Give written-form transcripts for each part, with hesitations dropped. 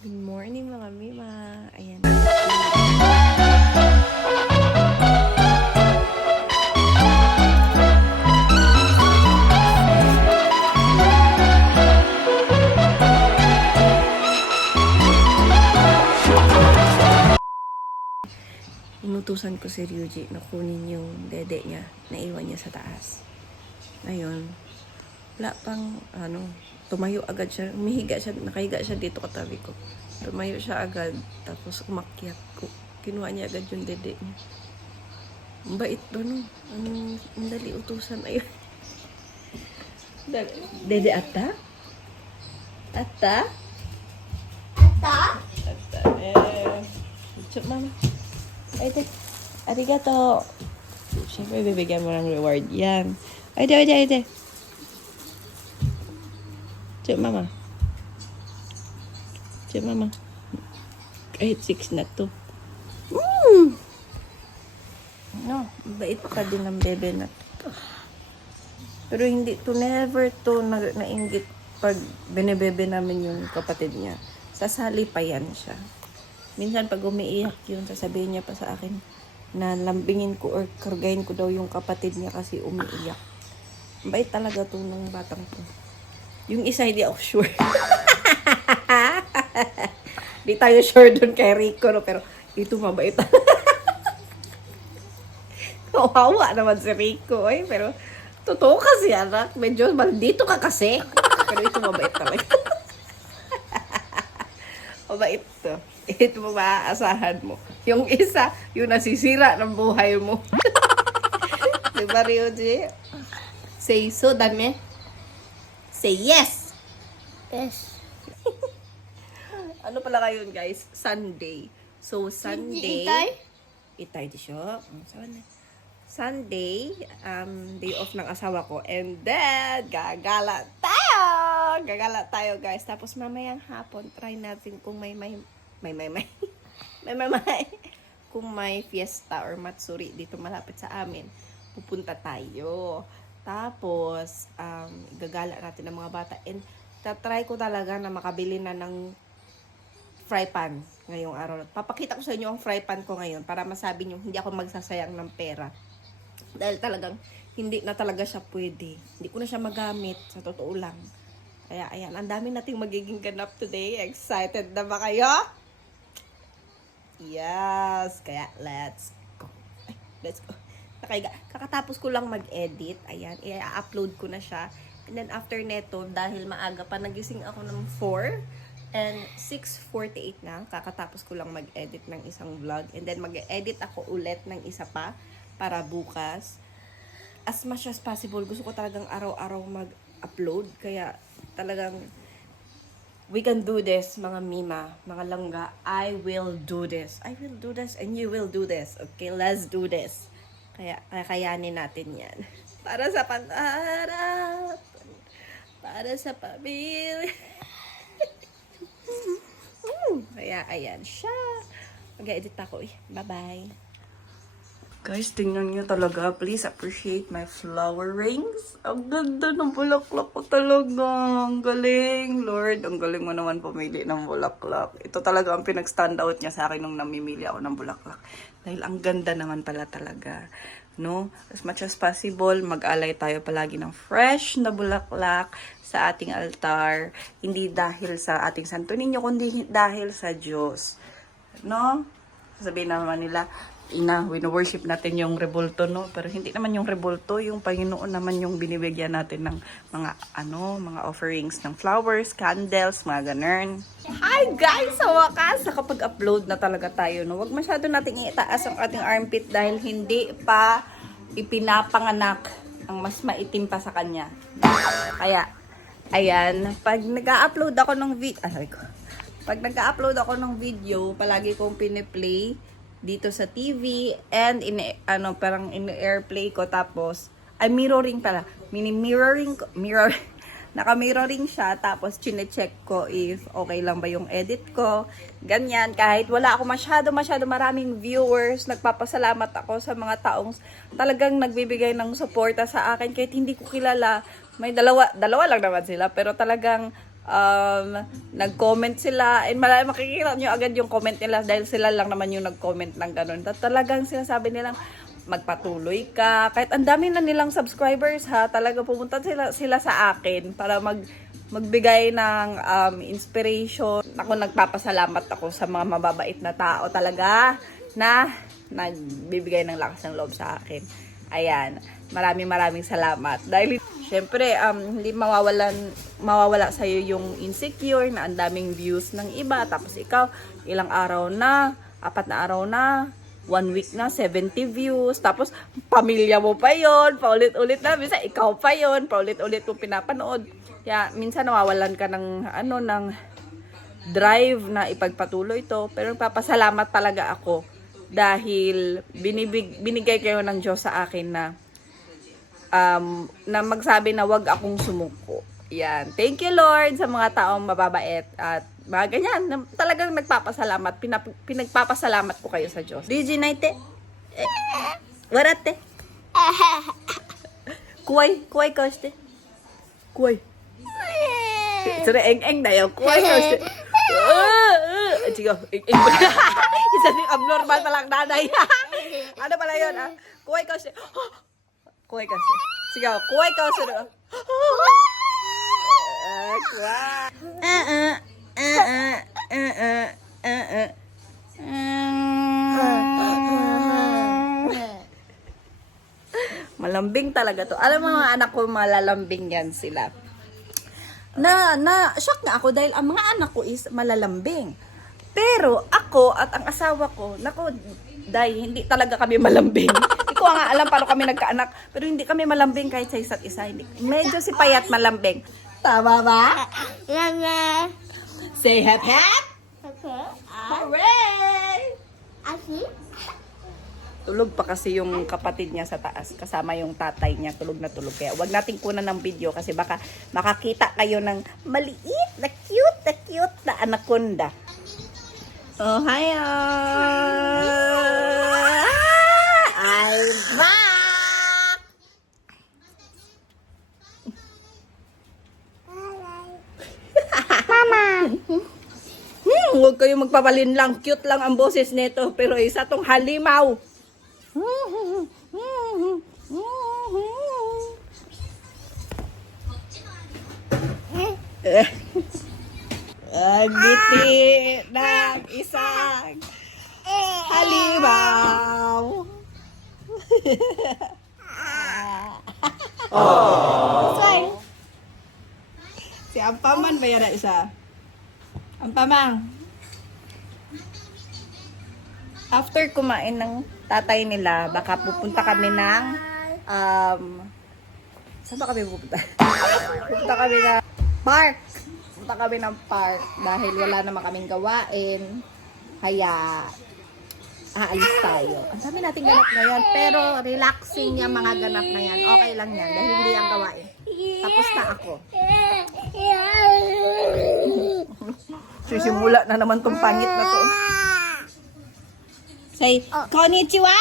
Good morning mga Mima. Ayan. Inutusan ko si Ryuji na kunin yung dede niya. Naiwan niya sa taas. Ngayon, wala pang, tumayo agad siya. Umihiga siya, nakahiga siya dito katabi ko. Tumayo siya agad, tapos umakyat ko. Kinuha niya agad yung dede niya. Ang bait doon, ang dali utusan. Ayun. Dede ata? Ata? Ata? Ata, Chup, mama. Ay, te. Arigato. Siyempre, bibigyan mo ng reward. Yan. Ay, te. Chup, mama. Chup, mama. Kahit 6 na to. No, bait pa din ng bebe na to. Pero hindi to, never to nainggit pag binebebe namin yung kapatid niya. Sasali pa yan siya. Minsan pag umiiyak yun, sasabihin niya pa sa akin na lambingin ko or kargayin ko daw yung kapatid niya kasi umiiyak. Bait talaga to nung batang to. Yung isa hindi ako sure. Di tayo sure dun kay Rico, no? Pero ito mabait. Kawawa naman si Rico, eh. Pero totoo kasi, anak. Medyo maldito ka kasi. Pero ito mabait talaga. Mabait to. Ito mo maaasahan mo. Yung isa, yung nasisira ng buhay mo. Diba, Ryuji? Say so, dami. Say yes! Yes. Ano pala ngayon, guys? Sunday. So, Sunday... Itay di siya. Sunday, day off ng asawa ko. And then, gagala tayo! Gagala tayo, guys. Tapos, mamayang hapon, try natin kung may kung may fiesta or matsuri dito malapit sa amin, pupunta tayo. Tapos, gagala natin ng mga bata. And, tatry ko talaga na makabili na ng fry pan ngayong araw. Papakita ko sa inyo ang fry pan ko ngayon para masabi nyo hindi ako magsasayang ng pera. Dahil talagang hindi na talaga siya pwede. Hindi ko na siya magamit, sa totoo lang. Kaya ayan, ang dami nating magiging ganap today. Excited na ba kayo? Yes! Kaya let's go. Ay, let's go. Kakatapos ko lang mag-edit. Ayan, i-upload ko na siya. And then after neto, dahil maaga pa, nagising ako ng 4. And 6:48 na, kakatapos ko lang mag-edit ng isang vlog. And then mag-edit ako ulit ng isa pa para bukas. As much as possible, gusto ko talagang araw-araw mag-upload. Kaya talagang we can do this, mga Mima, mga langga. I will do this. I will do this and you will do this. Okay, let's do this. Kaya kakayanin natin yan. Para sa pangarap. Para sa pamilya. Kaya, ayan siya. Mag-edit ako eh. Bye-bye. Guys, tingnan nyo talaga. Please appreciate my flower rings. Ang ganda ng bulaklak ko talaga. Ang galing. Lord, ang galing mo naman pumili ng bulaklak. Ito talaga ang pinag-stand out niya sa akin nung namimili ako ng bulaklak. Dahil ang ganda naman pala talaga. No? As much as possible, mag-alay tayo palagi ng fresh na bulaklak sa ating altar. Hindi dahil sa ating Santo Niño, kundi dahil sa Diyos. No? Sasabihin naman nila, wino-worship natin yung rebulto, no? Pero hindi naman yung rebulto, yung Panginoon naman yung binibigyan natin ng mga offerings ng flowers, candles, mga ganun. Hi guys! Sa wakas, nakapag-upload na talaga tayo, no? Huwag masyado nating itaas ang ating armpit dahil hindi pa ipinapanganak ang mas maitim pa sa kanya. Kaya, ayan, pag nag-upload ako ng video, palagi kong piniplay dito sa TV and parang in-airplay ko, tapos mirroring pala. Naka-mirroring siya, tapos chine-check ko if okay lang ba yung edit ko. Ganyan, kahit wala ako masyado maraming viewers, nagpapasalamat ako sa mga taong talagang nagbibigay ng suporta sa akin kahit hindi ko kilala. May dalawa lang naman sila, pero talagang nag-comment sila, and makikita nyo agad yung comment nila dahil sila lang naman yung nag-comment ng ganun. Talagang sinasabi nilang magpatuloy ka, kahit ang dami na nilang subscribers ha, talaga pumunta sila sa akin para magbigay ng inspiration. Ako nagpapasalamat ako sa mga mababait na tao talaga na nagbibigay ng lakas ng loob sa akin. Ayan, maraming salamat. Dahil syempre, hindi mawawala sa'yo yung insecure na ang daming views ng iba. Tapos ikaw, ilang araw na, 4 na araw na, 1 week na, 70 views. Tapos, pamilya mo pa yon, paulit-ulit na. Minsan, ikaw pa yon, paulit-ulit mo pinapanood. Kaya, minsan nawawalan ka ng, ng drive na ipagpatuloy to. Pero papasalamat talaga ako dahil binigay kayo ng Diyos sa akin na magsabi na wag akong sumuko. Yan. Thank you, Lord, sa mga taong mababait at mga ganyan. Talagang nagpapasalamat. Pinagpapasalamat ko kayo sa Diyos. DJ Naite. Warate. Kuway kauste. Kuway. Sure, eng na yun. Kuway kauste. Sige, eng. Isa yung abnormal palang nanay. Ano pala yun, Kuway kauste. Kuway kauste. Sige, kuway kauste. Malambing talaga to. Alam mo mga anak ko, malalambing yan sila. Shock nga ako dahil ang mga anak ko is malalambing. Pero ako at ang asawa ko, dahil hindi talaga kami malambing. Hindi ko nga alam paano kami nagkaanak, pero hindi kami malambing kahit sa isa't isa. Medyo si Payat malambing. Tama ba? Say hep hep! Hooray! Tulog pa kasi yung kapatid niya sa taas. Kasama yung tatay niya. Tulog na tulog. Kaya wag nating kunan ng video kasi baka makakita kayo ng maliit na cute na anaconda. Oh, hiya! I'm back! Mama! Huwag kayo magpapalin lang. Cute lang ang boses nito. Pero isa tong halimaw. Ngiti ng isang halimaw. Say. Si Ampaman ba yan na isa? Ampamang. After kumain ng tatay nila, baka pupunta kami ng saan ba kami pupunta? Pupunta kami ng park. Pupunta kami ng park dahil wala naman kaming gawain. Kaya aalis tayo. Ang dami nating ganap ngayon, pero relaxing yung mga ganap na yan. Okay lang yan dahil hindi ang gawain. Tapos na ako. Sisimula na naman tong pangit na to. Say, konnichiwa?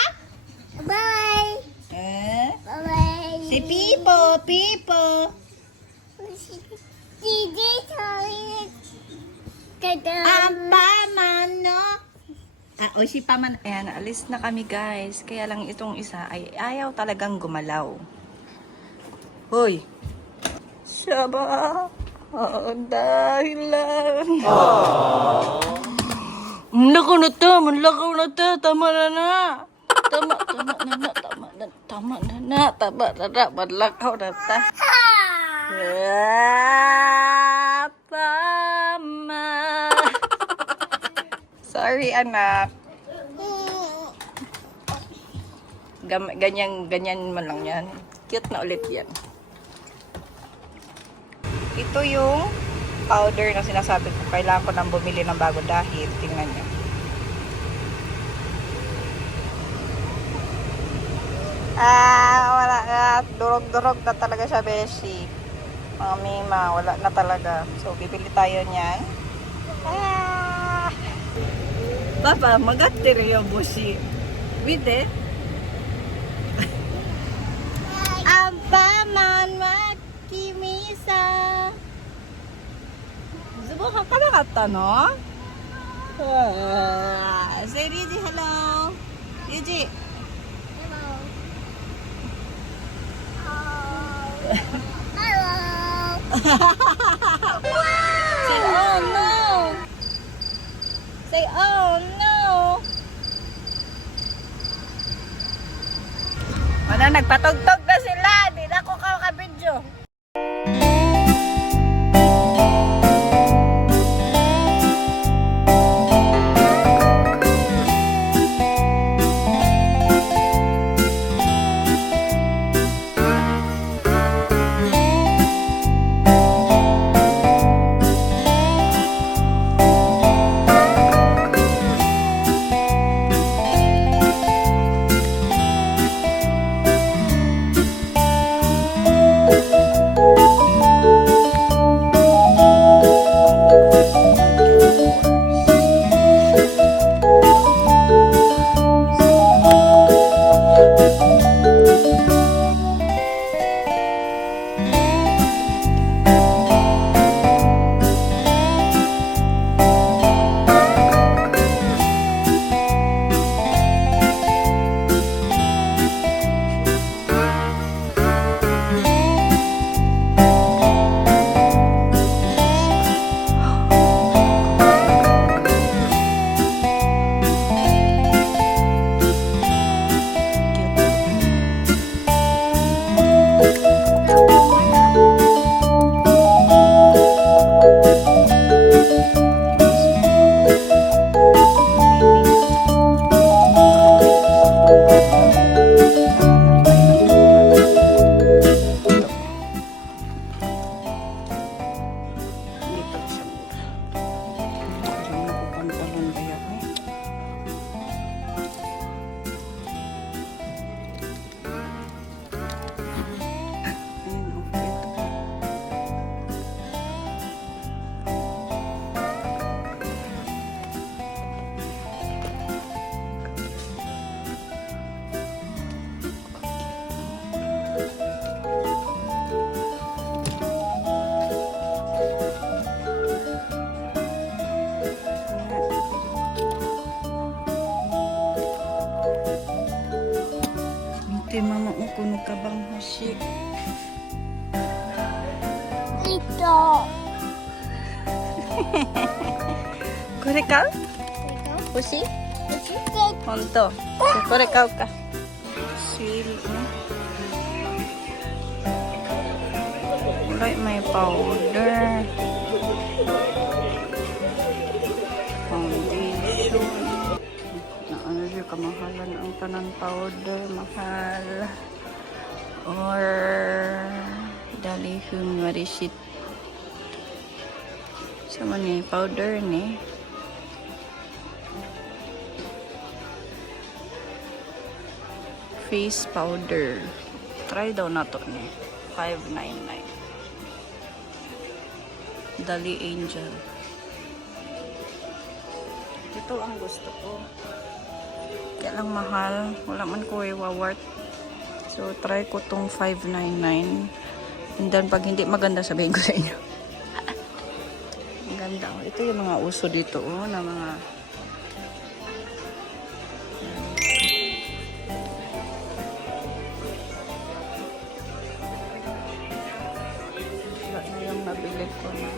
Bye! Bye! Si Pipo, Pipo. Ang paman, no? O si paman. Ayan, alis na kami guys. Kaya lang itong isa ay ayaw talagang gumalaw. Hoy. Siya ba? Dahil lang. Manlakaw na ta. Tama na. Manlakaw na ta. Tama. Sorry, anak. Ganyan man lang yan. Cute na ulit yan. Ito yung powder na sinasabi ko. Kailangan ko nang bumili ng bago dahil tingnan nyo. Wala na. Durog-durog na talaga siya, Beshi. Mga mima, wala na talaga. So, bibili tayo niyan. Papa, magatiri yung bushi. With it. Ampaman makimisa. ご飯かなかったのSay Ryuji hello. Ryuji. Say oh no. Say oh no. Wala, nagpatugtog na sila. Di na ako kakabidyo. Mama mo kuno ka bang hoshi? Ito. Kore ka? Hoshi? Honto. Kore ka ka. Seal. Like my powder. Foundation. Ano yung kamahalan ang tanan powder, mahal. Or dalihun marisit. Sama ni powder ni. Face powder. Try daw na to ni. 599. Dali Angel. Ito ang gusto ko. Kaya lang mahal. Wala man ko worth. So, try ko tong 599. And then, pag hindi maganda, sabihin ko sa inyo. Ang ganda. Ito yung mga uso dito, na mga... Wala na yung nabili ko na.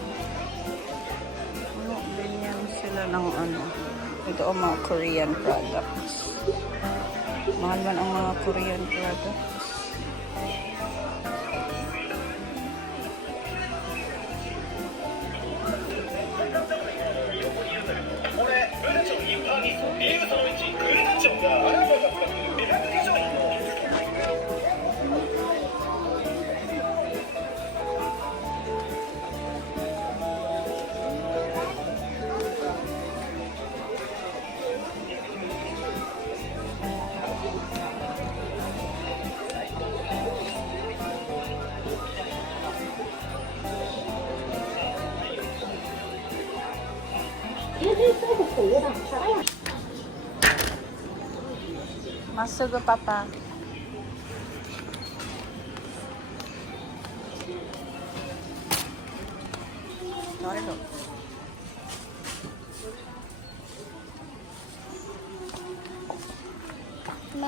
Ano, ganyan sila ng ano. Ito ang mga Korean products. Mahal man ang mga Korean products. Masugo, Papa. Sorry,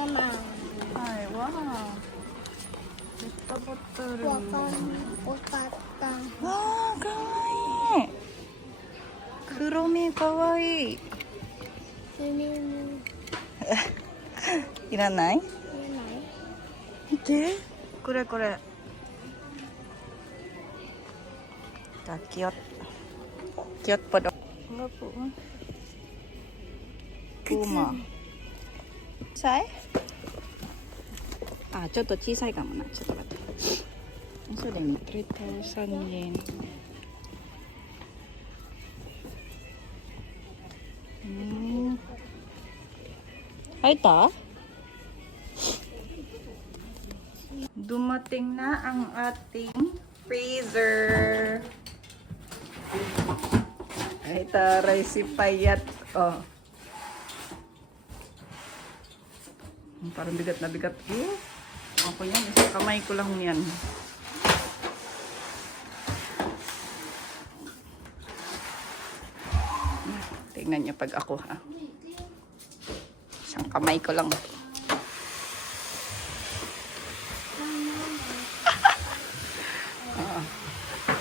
Mama. Ay, wow. Pettabottol. Wakata. Wow, kawaii. Kurome kawaii. Sini. いらない Ini. 見てこれこれじゃあキヨッポドenggak po Puma 小さいあちょっと小さいかもなちょっと待ってそれに3,000 yen Ay, ta? Dumating na ang ating freezer. Ay, taray si Payat. Oh. Parang bigat na bigat. Eh, ako yan. Isang kamay ko lang yan. Tingnan niyo pag ako, ha. Isang kamay ko lang.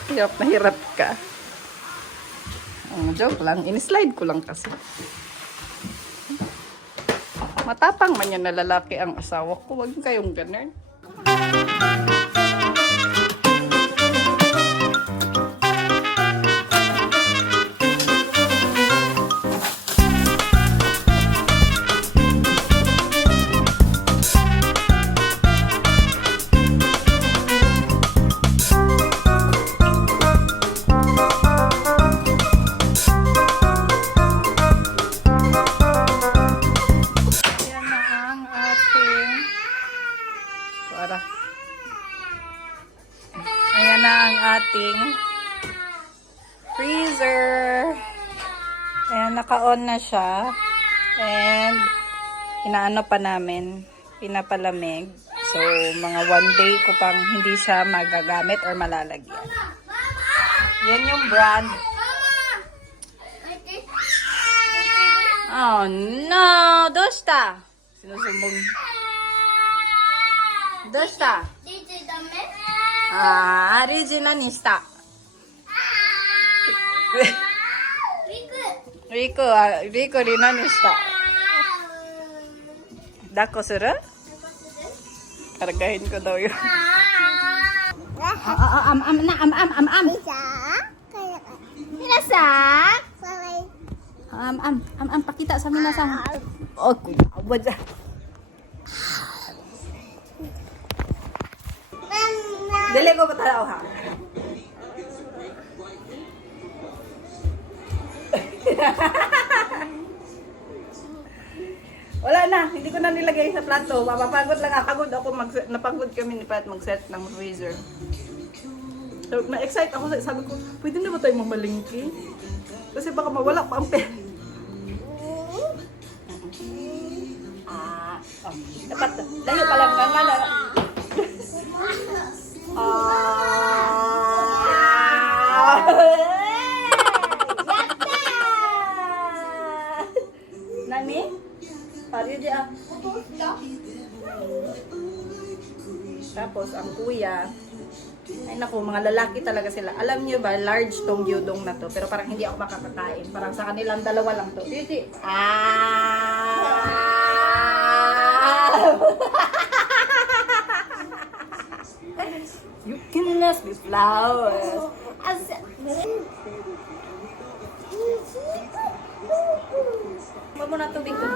Hirap na hirap ka. Joke lang. In-slide ko lang kasi. Matapang man yan na lalaki ang asawa ko. Huwag kayong ganun. Ayan na ang ating freezer. Ayan, naka-on na siya. And, inaano pa namin, pinapalamig. So, mga 1 day ko pang hindi siya magagamit or malalagyan. Yan yung brand. Oh no! Dosta? Sinusumbong. Dosta? Ah, Regina niした. Rico, Rico ni naniした? Dako suru? Kargahin ko daw yun. Minasan? Pakita sa minasan. Oh, kuya, abad. Dili ko patalaw ha. Wala na, hindi ko na nilagay sa plato. Mapapagod lang ako. Napagod kami ni Pat mag-set ng freezer. So, na-excite ako. Sabi ko, pwede na ba tayo mamalingki? Kasi baka mawala pa ang pera. Dapat, layo pa lang nga na. Nani? Pari dia. Tapos ang kuya, ay naku, mga lalaki talaga sila. Alam niyo ba, large tong gyudong na to. Pero parang hindi ako makakakain. Parang sa kanilang dalawa lang to. Titi. You can nest with flowers. Huwag mo na tubig ko.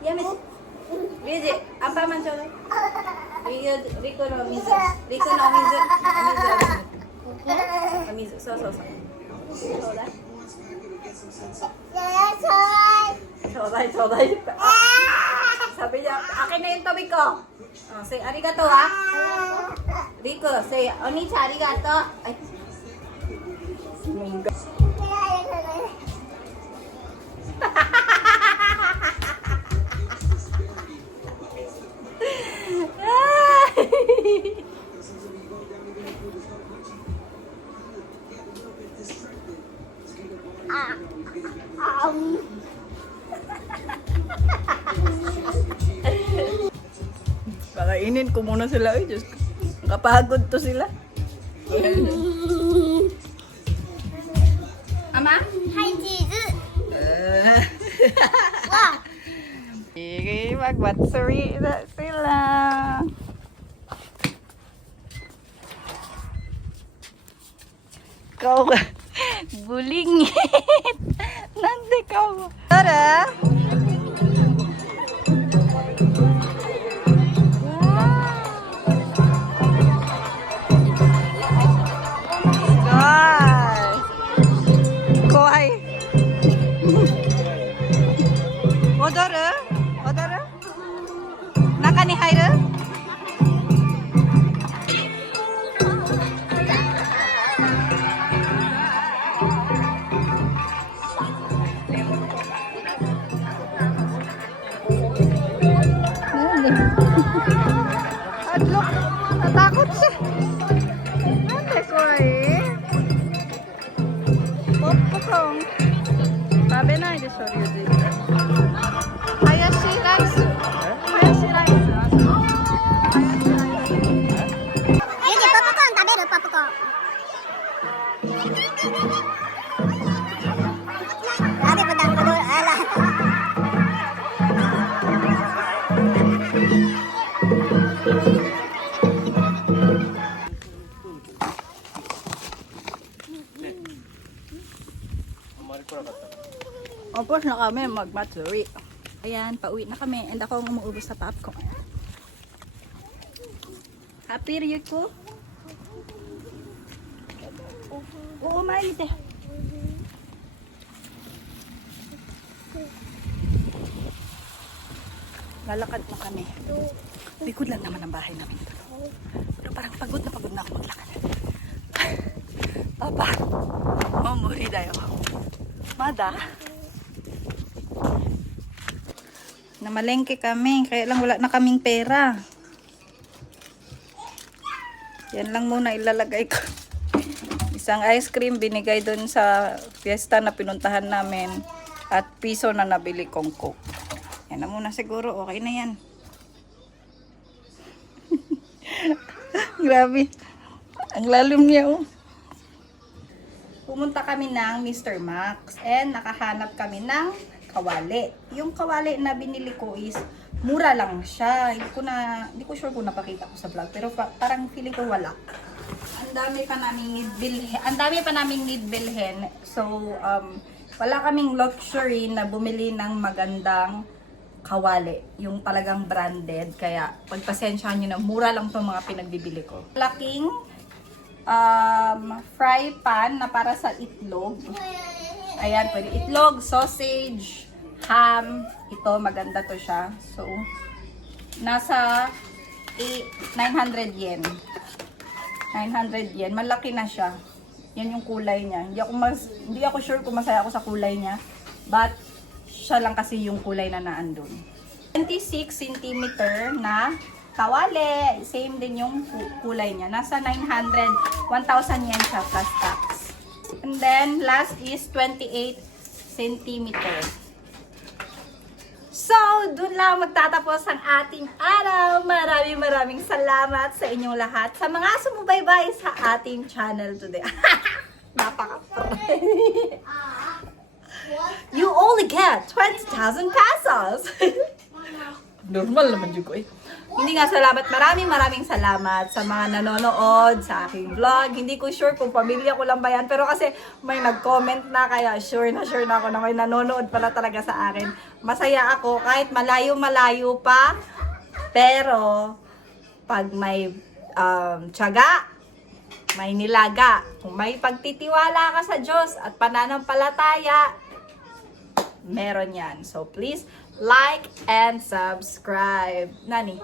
Yamis. Riji, apa man chodo? Rico no mizu. Rico no mizu. Mizu. So. Chodai. Sabi niya, akin na yung tubig ko. Say arigato ha. Rico, say oni-chan arigato. Ay. Mingga. Kainin ko muna sila. Ay, Diyos ko. Kapagod to sila. Ama? Hi, cheese. Sige, mag-batsuri na sila. Ikaw, bulingit. Nandi ka mo. Tara. Guys. Ko ay. Odoru? Odoru? Naka ni入る? Adlok, natakot siya. Nande ko eh. Popcorn. Tabe nai desho, Ryuji. Hayashi rice. Hayashi rice. Hayashi rice. Yuji, popcorn 食べる？ポップコーン。Sabi ko lang, ala. Tapos na kami mag-matsuri. Ayan, pauwi na kami. And ako ang umuubos sa popcorn. Happy, Ryuko? Oo, mainit eh. Lalakad na kami. Likod lang naman ang bahay namin. Pero parang pagod na ako maglakad. Papa, mamuri dayo. Mada. Namalengke kami, kaya lang wala na kaming pera. Yan lang muna ilalagay ko. Isang ice cream binigay dun sa fiesta na pinuntahan namin at piso na nabili kong coke. Yan na muna siguro, okay na yan. Grabe. Ang lalim niya oh. Pumunta kami ng Mr. Max and nakahanap kami ng kawali. Yung kawali na binili ko is mura lang siya. Hindi ko sure kung napakita ko sa vlog, pero parang feeling ko wala. Ang dami pa naming need bilhin. So wala kaming luxury na bumili ng magandang kawali, yung talagang branded. Kaya pagpasensyahan nyo na mura lang itong mga pinagbibili ko. Laking fry pan na para sa itlog. Ayan, pwede itlog, sausage, ham. Ito, maganda to siya. So, nasa 900 yen. 900 yen. Malaki na siya. Yan yung kulay niya. Hindi ako sure kung masaya ako sa kulay niya. But, siya lang kasi yung kulay na naandun. 26 cm na kawali. Same din yung kulay niya. Nasa 900, 1,000 yen siya plus tax. And then, last is 28 cm. So, dun lang magtatapos ang ating araw. Maraming salamat sa inyong lahat. Sa mga sumubaybay sa ating channel today. You only get 20,000 pesos. Normal naman yun ko eh. Hindi nga salamat, maraming salamat sa mga nanonood sa aking vlog. Hindi ko sure kung pamilya ko lang ba yan, pero kasi may nag-comment na, kaya sure na ako na may nanonood pala talaga sa akin. Masaya ako kahit malayo pa, pero pag may tiyaga, may nilaga, kung may pagtitiwala ka sa Diyos at pananampalataya, meron yan. So please, like and subscribe. Nani?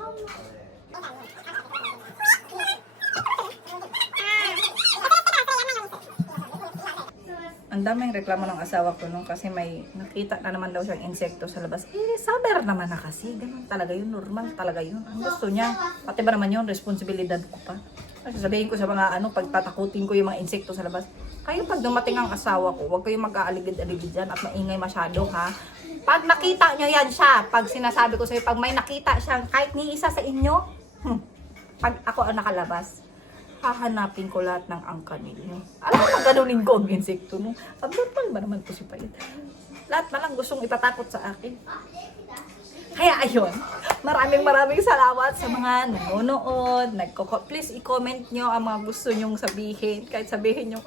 Ang daming reklamo ng asawa ko nung kasi may nakita na naman daw siyang insekto sa labas. Summer naman na kasi. Ganun talaga yun. Normal talaga yun. Ang gusto niya. Pati ba naman yun, responsibilidad ko pa. Sasabihin ko sa mga pagtatakutin ko yung mga insekto sa labas. Kayo pag dumating ang asawa ko, huwag kayong mag-aaligid-aligid dyan at maingay masyado ha. Pag nakita nyo yan siya, pag sinasabi ko sa'yo, pag may nakita siyang kahit ni isa sa inyo, Pag ako ang nakalabas, hahanapin ko lahat ng angka ninyo. Alam mo, ganunin ko ang insekto, no? Abnormal ba naman to si Payet? Lahat na lang gustong itatakot sa akin. Kaya ayun, maraming salamat sa mga nanonood. Please i-comment nyo ang mga gusto nyong sabihin. Kahit sabihin nyo,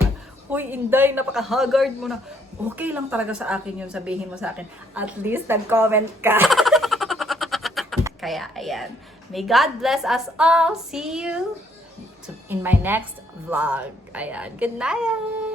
Uy, Inday, napaka-haggard mo na. Okay lang talaga sa akin yun, sabihin mo sa akin. At least nag-comment ka. Kaya ayan, may God bless us all. See you in my next vlog. Ayan, good night!